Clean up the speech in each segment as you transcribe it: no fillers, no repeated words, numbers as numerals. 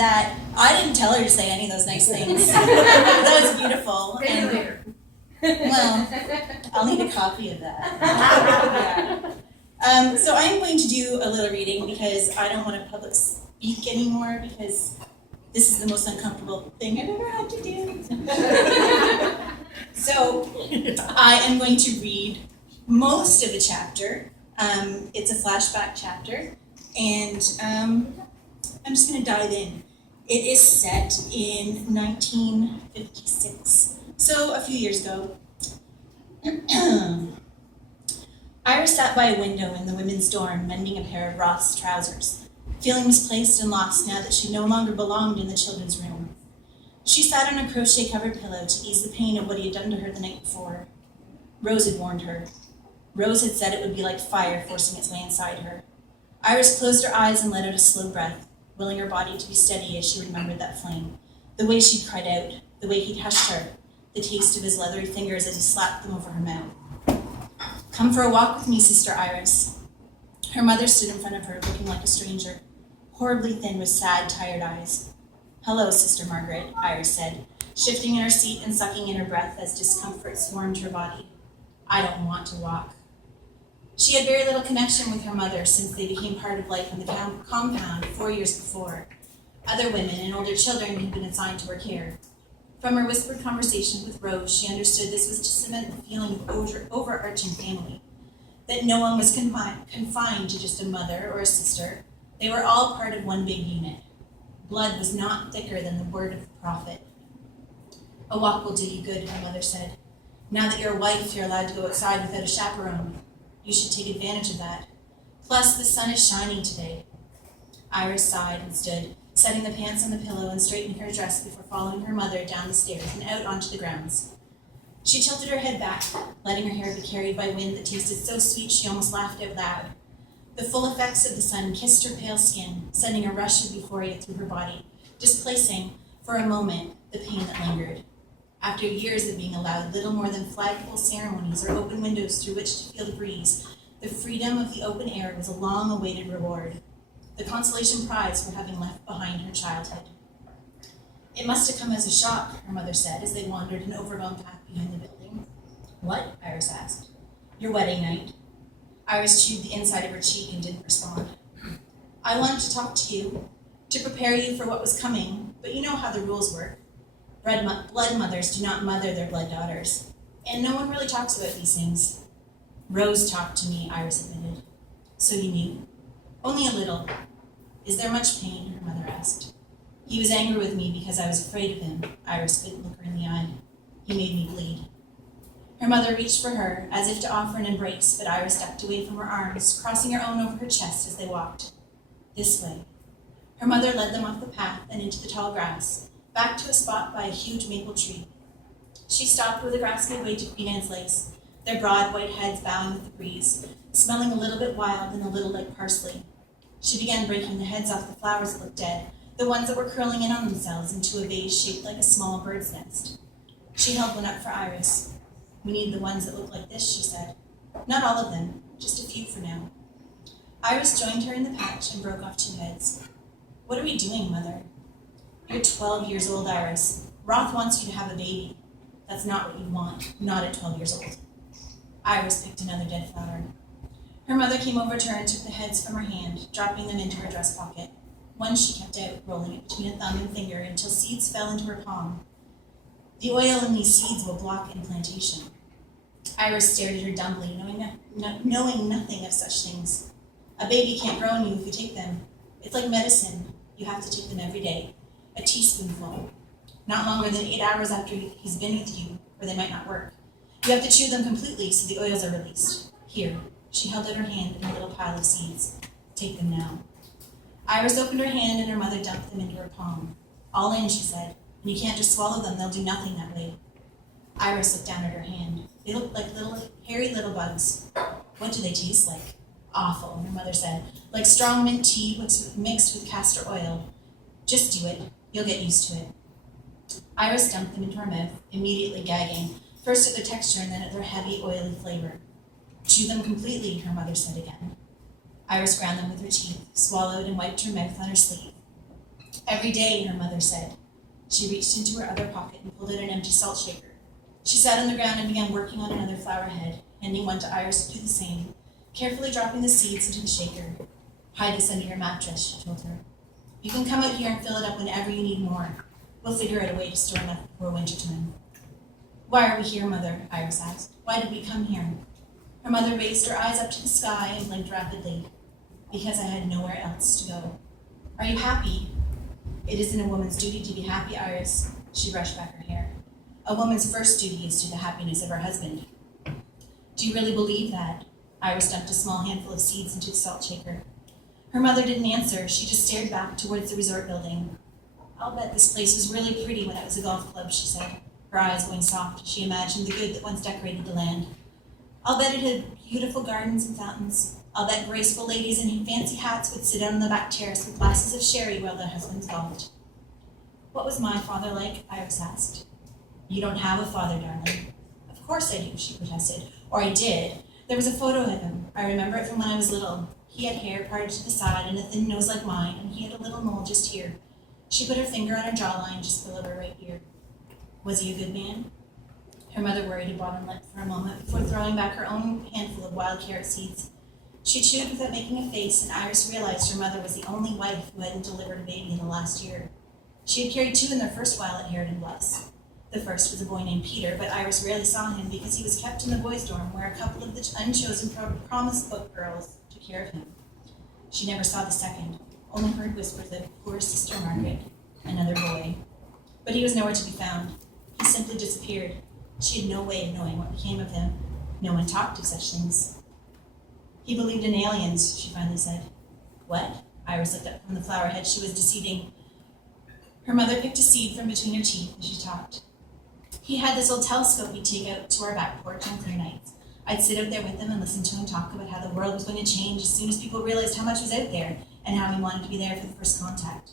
that I didn't tell her to say any of those nice things. That was beautiful. Maybe later. Well, I'll need a copy of that. Yeah. So I'm going to do a little reading because I don't want to public speak anymore because this is the most uncomfortable thing I've ever had to do. So I am going to read most of the chapter. It's a flashback chapter, and I'm just going to dive in. It is set in 1956, so a few years ago. Iris sat by a window in the women's dorm, mending a pair of Roth's trousers, feeling misplaced and lost now that she no longer belonged in the children's room. She sat on a crochet-covered pillow to ease the pain of what he had done to her the night before. Rose had warned her. Rose had said it would be like fire forcing its way inside her. Iris closed her eyes and let out a slow breath, willing her body to be steady as she remembered that flame, the way she'd cried out, the way he'd hushed her, the taste of his leathery fingers as he slapped them over her mouth. "Come for a walk with me, Sister Iris." Her mother stood in front of her, looking like a stranger, horribly thin with sad, tired eyes. "Hello, Sister Margaret," Iris said, shifting in her seat and sucking in her breath as discomfort swarmed her body. "I don't want to walk." She had very little connection with her mother since they became part of life in the compound 4 years before. Other women and older children had been assigned to her care. From her whispered conversation with Rose, she understood this was to cement the feeling of overarching family, that no one was confined to just a mother or a sister. They were all part of one big unit. Blood was not thicker than the word of the prophet. "A walk will do you good," her mother said. "Now that you're a wife, you're allowed to go outside without a chaperone. You should take advantage of that. Plus, the sun is shining today." Iris sighed and stood, setting the pants on the pillow and straightening her dress before following her mother down the stairs and out onto the grounds. She tilted her head back, letting her hair be carried by wind that tasted so sweet she almost laughed out loud. The full effects of the sun kissed her pale skin, sending a rush of euphoria through her body, displacing, for a moment, the pain that lingered. After years of being allowed little more than flagpole ceremonies or open windows through which to feel the breeze, the freedom of the open air was a long-awaited reward, the consolation prize for having left behind her childhood. "It must have come as a shock," her mother said as they wandered an overgrown path behind the building. "What?" Iris asked. "Your wedding night." Iris chewed the inside of her cheek and didn't respond. "I wanted to talk to you, to prepare you for what was coming, but you know how the rules work. Blood mothers do not mother their blood daughters, and no one really talks about these things." "Rose talked to me," Iris admitted. "So you knew?" "Only a little." "Is there much pain?" her mother asked. "He was angry with me because I was afraid of him." Iris couldn't look her in the eye. "He made me bleed." Her mother reached for her, as if to offer an embrace, but Iris ducked away from her arms, crossing her own over her chest as they walked. "This way." Her mother led them off the path and into the tall grass, back to a spot by a huge maple tree. She stopped where the grass gave way to Queen Anne's lace, their broad white heads bowing with the breeze, smelling a little bit wild and a little like parsley. She began breaking the heads off the flowers that looked dead, the ones that were curling in on themselves into a vase shaped like a small bird's nest. She held one up for Iris. "We need the ones that look like this," she said. "Not all of them, just a few for now." Iris joined her in the patch and broke off 2 heads. "What are we doing, Mother?" "You're 12 years old, Iris. Roth wants you to have a baby. That's not what you want, not at 12 years old." Iris picked another dead flower. Her mother came over to her and took the heads from her hand, dropping them into her dress pocket. One she kept out, rolling it between a thumb and finger until seeds fell into her palm. "The oil in these seeds will block implantation." Iris stared at her dumbly, knowing nothing of such things. "A baby can't grow in you if you take them. It's like medicine. You have to take them every day. A teaspoonful. Not longer than 8 hours after he's been with you, or they might not work. You have to chew them completely so the oils are released. Here." She held out her hand in a little pile of seeds. "Take them now." Iris opened her hand and her mother dumped them into her palm. "All in," she said. "And you can't just swallow them. They'll do nothing that way." Iris looked down at her hand. "They look like hairy little bugs." "What do they taste like?" "Awful," her mother said. "Like strong mint tea mixed with castor oil. Just do it. You'll get used to it." Iris dumped them into her mouth, immediately gagging, first at their texture and then at their heavy, oily flavor. "Chew them completely," her mother said again. Iris ground them with her teeth, swallowed, and wiped her mouth on her sleeve. Every day, her mother said. She reached into her other pocket and pulled out an empty salt shaker. She sat on the ground and began working on another flower head, handing one to Iris to do the same, carefully dropping the seeds into the shaker. Hide this under your mattress, she told her. You can come out here and fill it up whenever you need more. We'll figure out a way to store enough before wintertime. Why are we here, Mother? Iris asked. Why did we come here? Her mother raised her eyes up to the sky and blinked rapidly. Because I had nowhere else to go. Are you happy? It isn't a woman's duty to be happy, Iris. She brushed back her hair. A woman's first duty is to the happiness of her husband. Do you really believe that? Iris dumped a small handful of seeds into the salt shaker. Her mother didn't answer. She just stared back towards the resort building. I'll bet this place was really pretty when it was a golf club, she said, her eyes going soft as she imagined the good that once decorated the land. I'll bet it had beautiful gardens and fountains. I'll bet graceful ladies in fancy hats would sit out on the back terrace with glasses of sherry while their husbands golfed. What was my father like? Iris asked. You don't have a father, darling. Of course I do, she protested. Or I did. There was a photo of him. I remember it from when I was little. He had hair parted to the side and a thin nose like mine, and he had a little mole just here. She put her finger on her jawline just below her right ear. Was he a good man? Her mother worried her bottom lip for a moment before throwing back her own handful of wild carrot seeds. She chewed without making a face, and Iris realized her mother was the only wife who hadn't delivered a baby in the last year. She had carried 2 in their first while at Harrod & Bless. The first was a boy named Peter, but Iris rarely saw him because he was kept in the boys' dorm where a couple of the unchosen promise book girls took care of him. She never saw the second, only heard whispers of poor Sister Margaret, another boy. But he was nowhere to be found. He simply disappeared. She had no way of knowing what became of him. No one talked of such things. He believed in aliens, she finally said. What? Iris looked up from the flower head she was deseeding. Her mother picked a seed from between her teeth as she talked. He had this old telescope we'd take out to our back porch on clear nights. I'd sit out there with him and listen to him talk about how the world was going to change as soon as people realized how much was out there and how he wanted to be there for the first contact.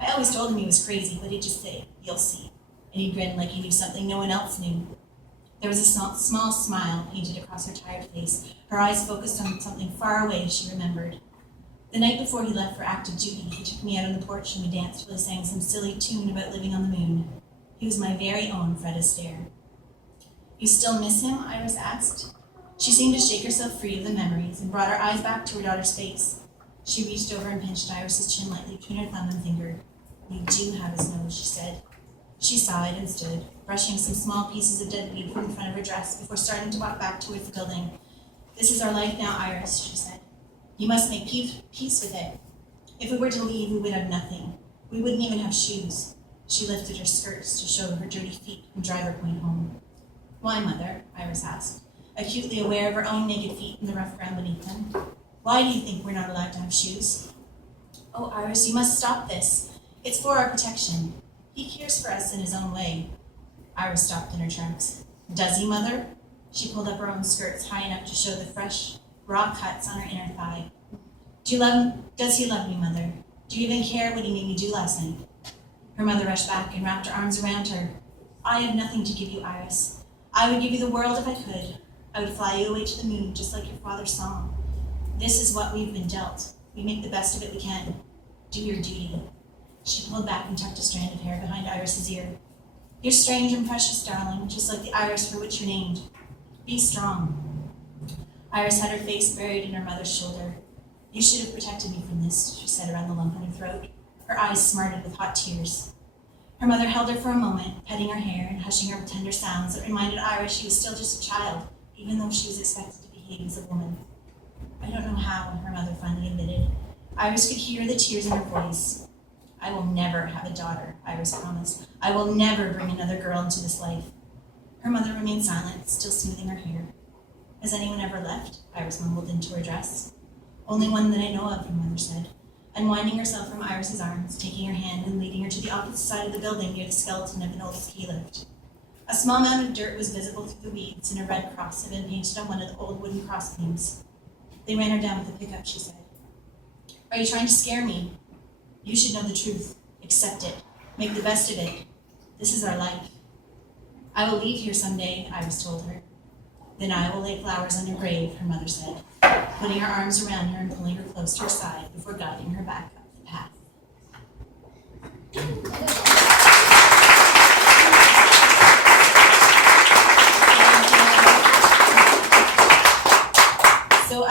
I always told him he was crazy, but he'd just say, you'll see. And he'd grin like he knew something no one else knew. There was a small smile painted across her tired face. Her eyes focused on something far away she remembered. The night before he left for active duty, he took me out on the porch and we danced while he sang some silly tune about living on the moon. He was my very own Fred Astaire. You still miss him? Iris asked. She seemed to shake herself free of the memories and brought her eyes back to her daughter's face. She reached over and pinched Iris's chin lightly between her thumb and finger. You do have his nose, she said. She sighed and stood, brushing some small pieces of dead weed from the front of her dress before starting to walk back towards the building. This is our life now, Iris, she said. You must make peace with it. If we were to leave, we would have nothing. We wouldn't even have shoes. She lifted her skirts to show her dirty feet and drive her point home. Why, Mother? Iris asked, acutely aware of her own naked feet and the rough ground beneath them. Why do you think we're not allowed to have shoes? Oh, Iris, you must stop this. It's for our protection. He cares for us in his own way. Iris stopped in her tracks. Does he, Mother? She pulled up her own skirts high enough to show the fresh, raw cuts on her inner thigh. Does he love me, Mother? Do you even care what he made me do last night? Her mother rushed back and wrapped her arms around her. I have nothing to give you, Iris. I would give you the world if I could. I would fly you away to the moon, just like your father's song. This is what we've been dealt. We make the best of it we can. Do your duty. She pulled back and tucked a strand of hair behind Iris's ear. You're strange and precious, darling, just like the Iris for which you're named. Be strong. Iris had her face buried in her mother's shoulder. You should have protected me from this, she said around the lump on her throat. Her eyes smarted with hot tears. Her mother held her for a moment, petting her hair and hushing her with tender sounds that reminded Iris she was still just a child, even though she was expected to behave as a woman. I don't know how, her mother finally admitted. Iris could hear the tears in her voice. I will never have a daughter, Iris promised. I will never bring another girl into this life. Her mother remained silent, still smoothing her hair. Has anyone ever left? Iris mumbled into her dress. Only one that I know of, her mother said, unwinding herself from Iris's arms, taking her hand and leading her to the opposite side of the building near the skeleton of an old ski lift. A small mound of dirt was visible through the weeds, and a red cross had been painted on one of the old wooden cross beams. They ran her down with a pickup, she said. Are you trying to scare me? You should know the truth. Accept it. Make the best of it. This is our life. I will leave here someday, Iris told her. Then I will lay flowers on your grave, her mother said, putting her arms around her and pulling her close to her side before guiding her back up the path.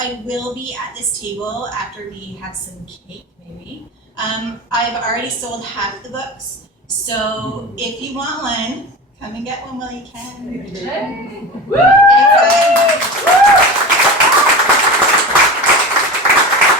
I will be at this table after we have some cake, maybe. I've already sold half the books, so if you want one, come and get one while you can. Woo!